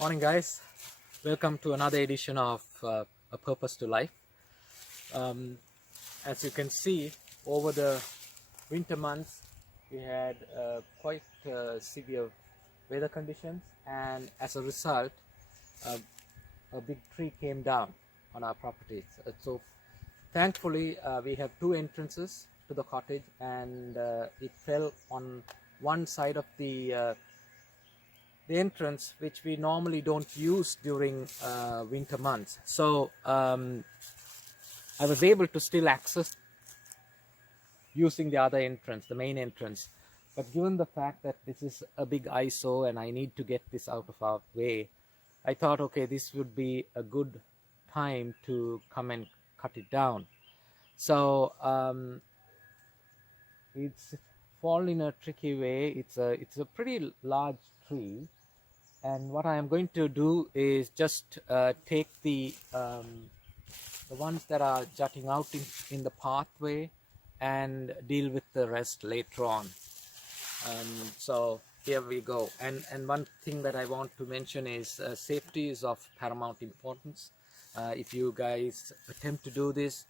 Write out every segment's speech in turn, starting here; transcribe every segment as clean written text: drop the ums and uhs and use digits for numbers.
Morning, guys. Welcome to another edition of A Purpose to Life. As you can see, over the winter months, we had quite severe weather conditions, and as a result, a big tree came down on our property. So, thankfully, we have two entrances to the cottage, and it fell on one side of the entrance, which we normally don't use during winter months. So I was able to still access using the other entrance, the main entrance. But given the fact that this is a big ISO and I need to get this out of our way, I thought, okay, this would be a good time to come and cut it down. So it's fallen in a tricky way. It's a pretty large tree. And what I am going to do is just take the ones that are jutting out in the pathway and deal with the rest later on. So here we go. And one thing that I want to mention is safety is of paramount importance. If you guys attempt to do this,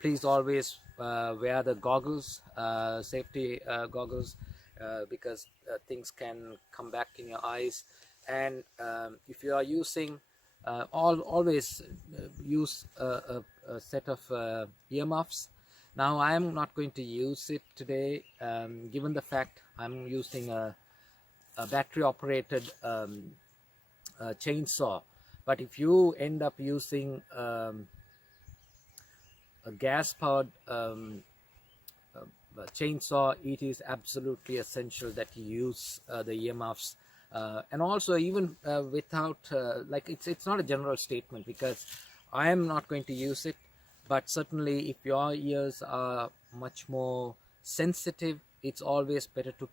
please always wear the goggles, safety goggles, because things can come back in your eyes. And if you are using, always use a set of earmuffs. Now I am not going to use it today, given the fact I'm using a battery operated chainsaw. But if you end up using a gas powered chainsaw, it is absolutely essential that you use the earmuffs. And also, even without, like, it's not a general statement, because I am not going to use it, but certainly if your ears are much more sensitive, it's always better to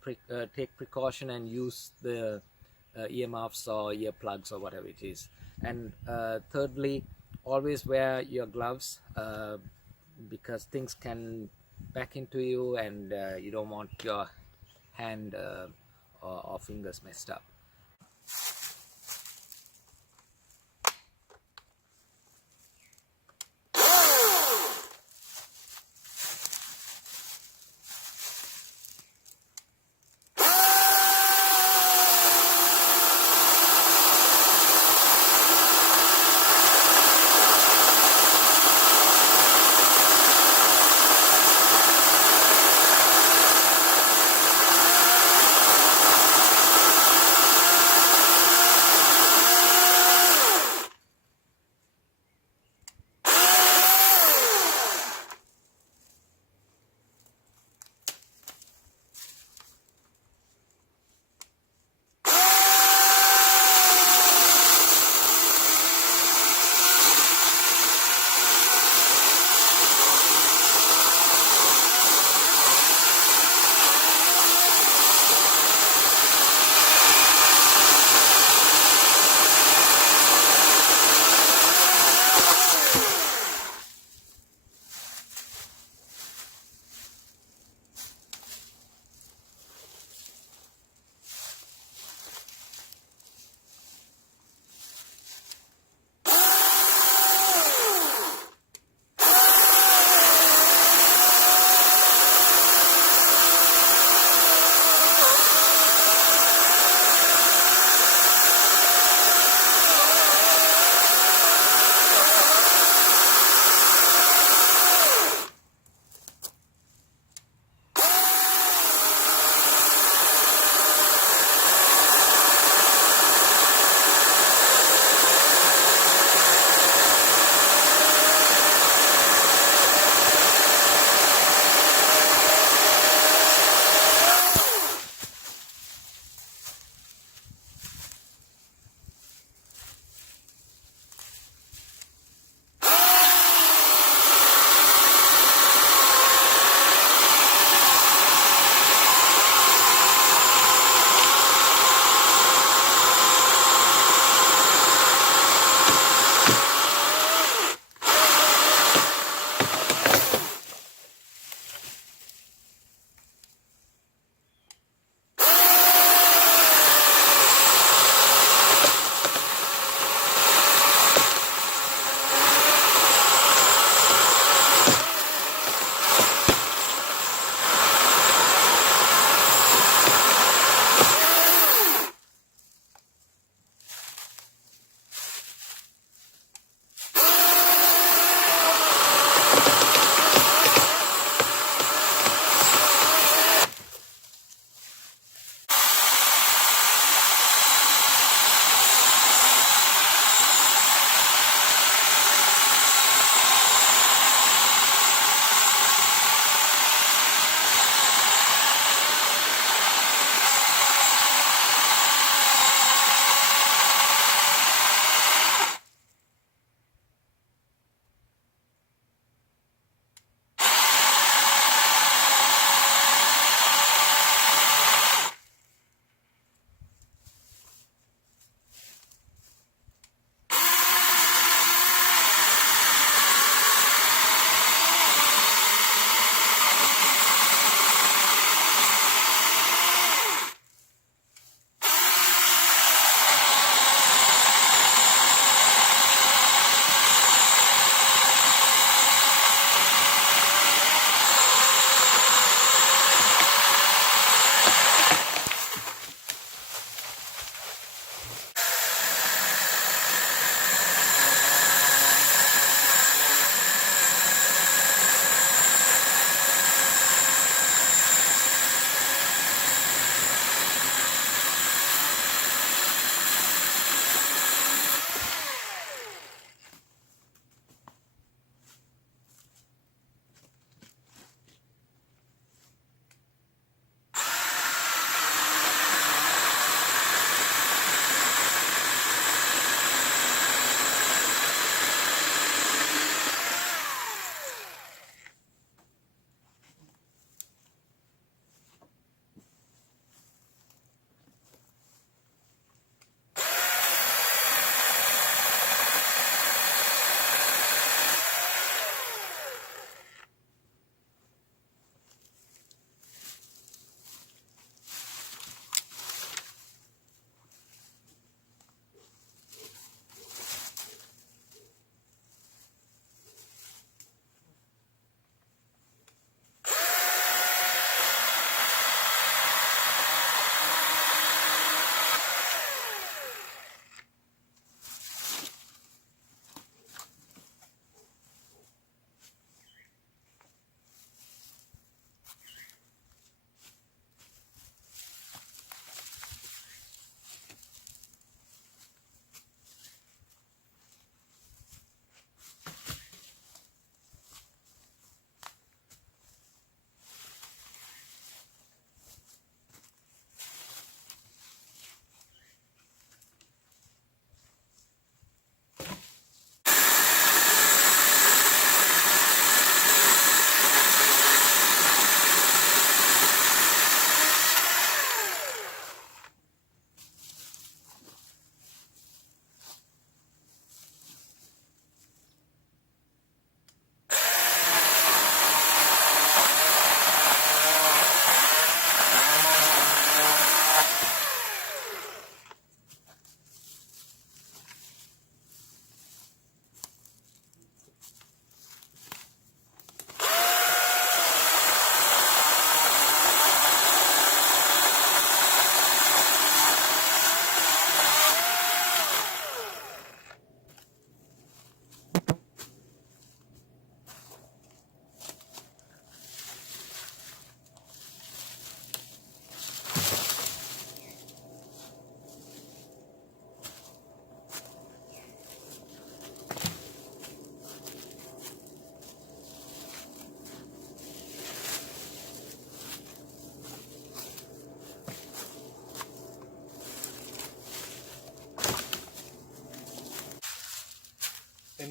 take precaution and use the earmuffs or earplugs or whatever it is. And thirdly, always wear your gloves, because things can back into you, and you don't want your hand or fingers messed up.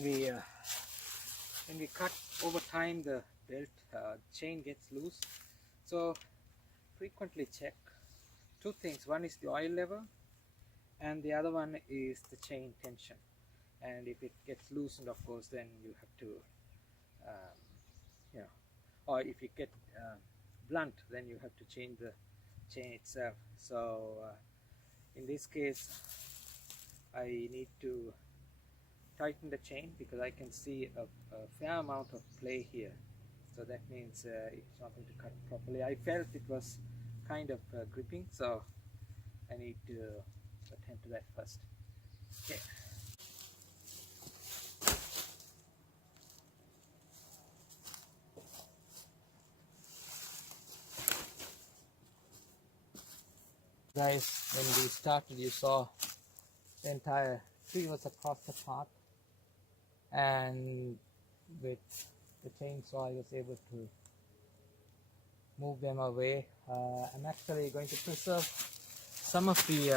when we cut over time, the belt chain gets loose. So frequently check two things. One is the oil level, and the other one is the chain tension. And if it gets loosened, of course, then you have to you know, or if you get blunt, then you have to change the chain itself. So in this case, I need to tighten the chain because I can see a fair amount of play here. So that means it's not going to cut properly. I felt it was kind of gripping, so I need to attend to that first. Okay. Guys, when we started, you saw the entire tree was across the path, and with the chainsaw I was able to move them away. I'm actually going to preserve some of the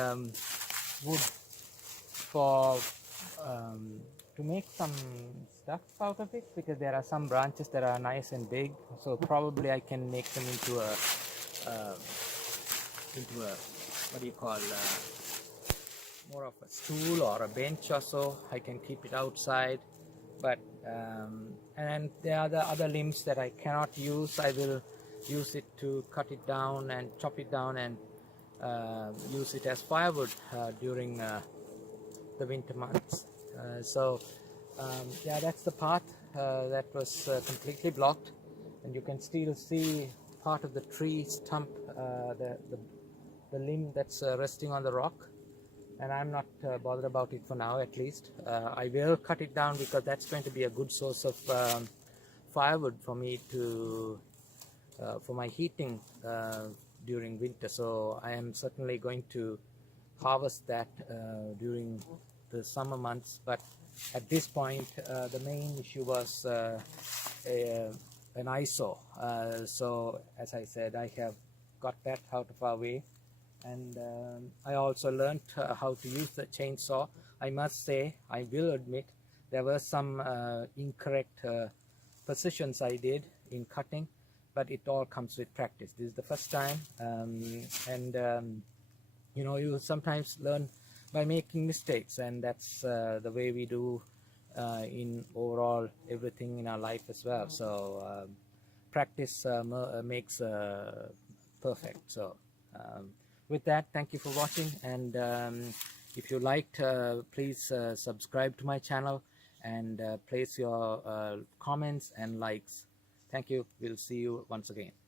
wood for to make some stuff out of it, because there are some branches that are nice and big, so probably I can make them into a what do you call, more of a stool or a bench or so. I can keep it outside, but and there are the other limbs that I cannot use. I will use it to cut it down and chop it down and use it as firewood during the winter months. Yeah, that's the path that was completely blocked, and you can still see part of the tree stump, the limb that's resting on the rock, and I'm not bothered about it for now, at least. I will cut it down because that's going to be a good source of firewood for me to for my heating during winter. So I am certainly going to harvest that during the summer months, but at this point the main issue was an eyesore. So as I said, I have got that out of our way, and I also learned how to use the chainsaw. I must say, I will admit, there were some incorrect positions I did in cutting, but it all comes with practice. This is the first time, and you know, you sometimes learn by making mistakes, and that's the way we do in overall everything in our life as well. So practice makes perfect. So with that, thank you for watching, and if you liked, please subscribe to my channel and place your comments and likes. Thank you. We'll see you once again.